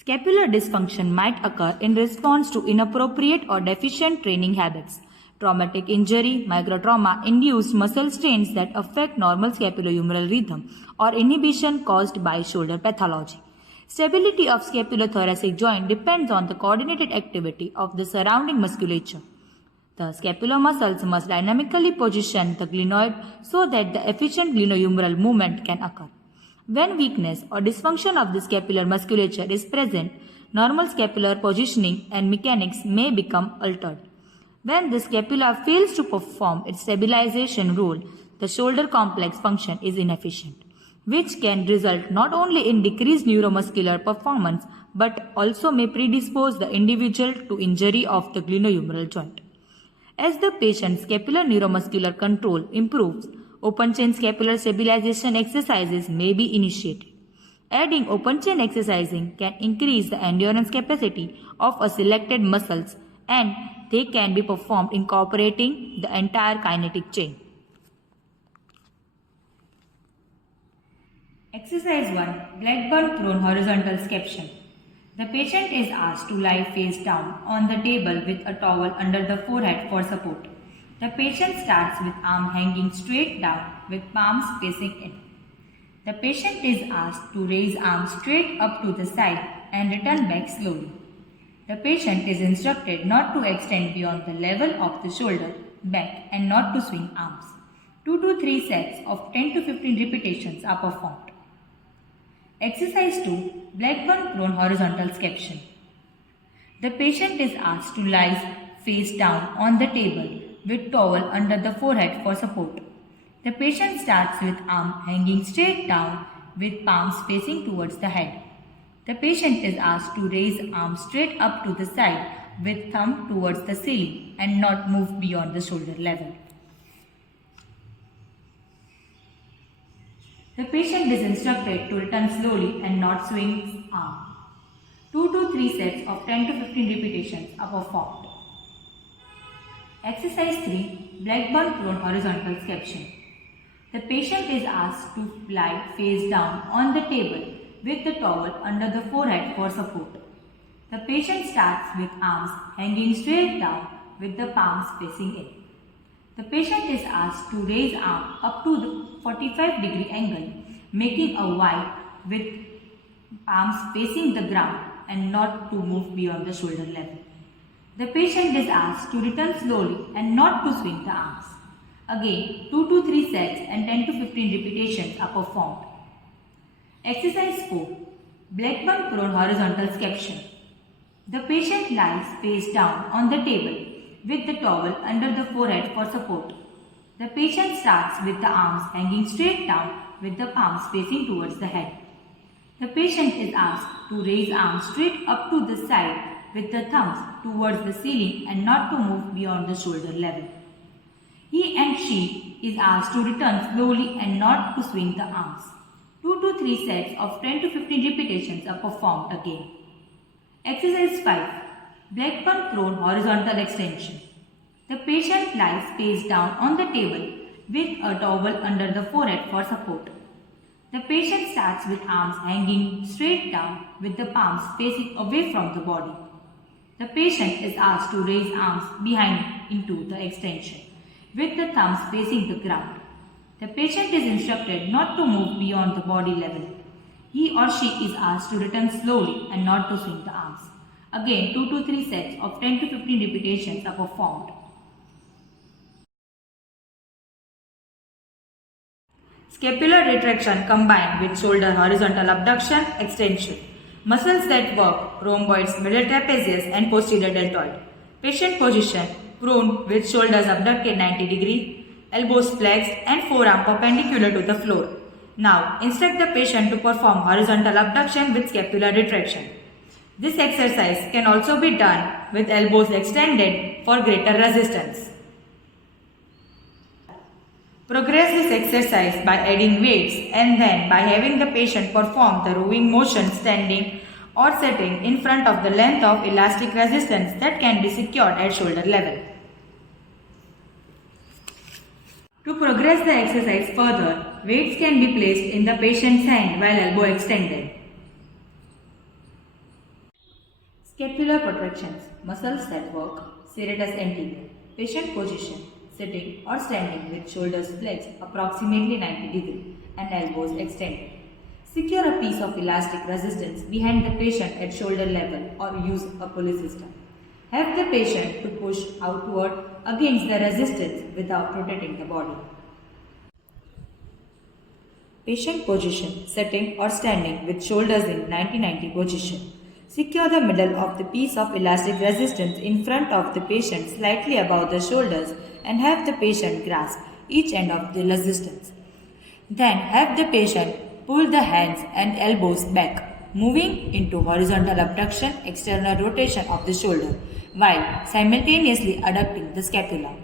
Scapular dysfunction might occur in response to inappropriate or deficient training habits, traumatic injury, microtrauma-induced muscle strains that affect normal scapulohumeral rhythm, or inhibition caused by shoulder pathology. Stability of scapulothoracic joint depends on the coordinated activity of the surrounding musculature. The scapular muscles must dynamically position the glenoid so that the efficient glenohumeral movement can occur. When weakness or dysfunction of the scapular musculature is present, normal scapular positioning and mechanics may become altered. When the scapula fails to perform its stabilization role, the shoulder complex function is inefficient, which can result not only in decreased neuromuscular performance but also may predispose the individual to injury of the glenohumeral joint. As the patient's scapular neuromuscular control improves, open chain scapular stabilization exercises may be initiated. Adding open chain exercising can increase the endurance capacity of a selected muscles, and they can be performed incorporating the entire kinetic chain. Exercise 1. Blackburn prone horizontal scaption. The patient is asked to lie face down on the table with a towel under the forehead for support. The patient starts with arm hanging straight down with palms facing in. The patient is asked to raise arms straight up to the side and return back slowly. The patient is instructed not to extend beyond the level of the shoulder, back, and not to swing arms. 2 to 3 sets of 10 to 15 repetitions are performed. Exercise 2. Blackburn prone horizontal scaption. The patient is asked to lie face down on the table with towel under the forehead for support. The patient starts with arm hanging straight down with palms facing towards the head. The patient is asked to raise arms straight up to the side with thumb towards the ceiling and not move beyond the shoulder level. The patient is instructed to return slowly and not swing arm. 2 to 3 sets of 10 to 15 repetitions are performed. Exercise 3. Blackburn prone horizontal scaption. The patient is asked to lie face down on the table with the towel under the forehead for support. The patient starts with arms hanging straight down with the palms facing in. The patient is asked to raise arm up to the 45-degree angle, making a Y with palms facing the ground and not to move beyond the shoulder level. The patient is asked to return slowly and not to swing the arms. Again, 2 to 3 sets and 10 to 15 repetitions are performed. Exercise 4. Blackburn prone horizontal scaption. The patient lies face down on the table with the towel under the forehead for support. The patient starts with the arms hanging straight down with the palms facing towards the head. The patient is asked to raise arms straight up to the side with the thumbs towards the ceiling and not to move beyond the shoulder level. He and she is asked to return slowly and not to swing the arms. 2 to 3 sets of 10 to 15 repetitions are performed again. Exercise 5. Blackburn prone horizontal extension. The patient lies face down on the table with a towel under the forehead for support. The patient starts with arms hanging straight down with the palms facing away from the body. The patient is asked to raise arms behind into the extension with the thumbs facing the ground. The patient is instructed not to move beyond the body level. He or she is asked to return slowly and not to swing the arms. Again, 2 to 3 sets of 10 to 15 repetitions are performed. Scapular retraction combined with shoulder horizontal abduction, extension. Muscles that work: rhomboids, middle trapezius and posterior deltoid. Patient position: prone with shoulders abducted 90 degree, elbows flexed and forearm perpendicular to the floor. Now, instruct the patient to perform horizontal abduction with scapular retraction. This exercise can also be done with elbows extended for greater resistance. Progress this exercise by adding weights and then by having the patient perform the rowing motion standing or sitting in front of the length of elastic resistance that can be secured at shoulder level. To progress the exercise further, weights can be placed in the patient's hand while elbow extended. Scapular protections, muscles that work, serratus anterior. Patient position, sitting or standing with shoulders flexed approximately 90 degrees and elbows extended. Secure a piece of elastic resistance behind the patient at shoulder level or use a pulley system. Have the patient to push outward against the resistance without rotating the body. Patient position, sitting or standing with shoulders in 90-90 position. Secure the middle of the piece of elastic resistance in front of the patient slightly above the shoulders and have the patient grasp each end of the resistance. Then have the patient pull the hands and elbows back, moving into horizontal abduction, external rotation of the shoulder, while simultaneously adducting the scapula.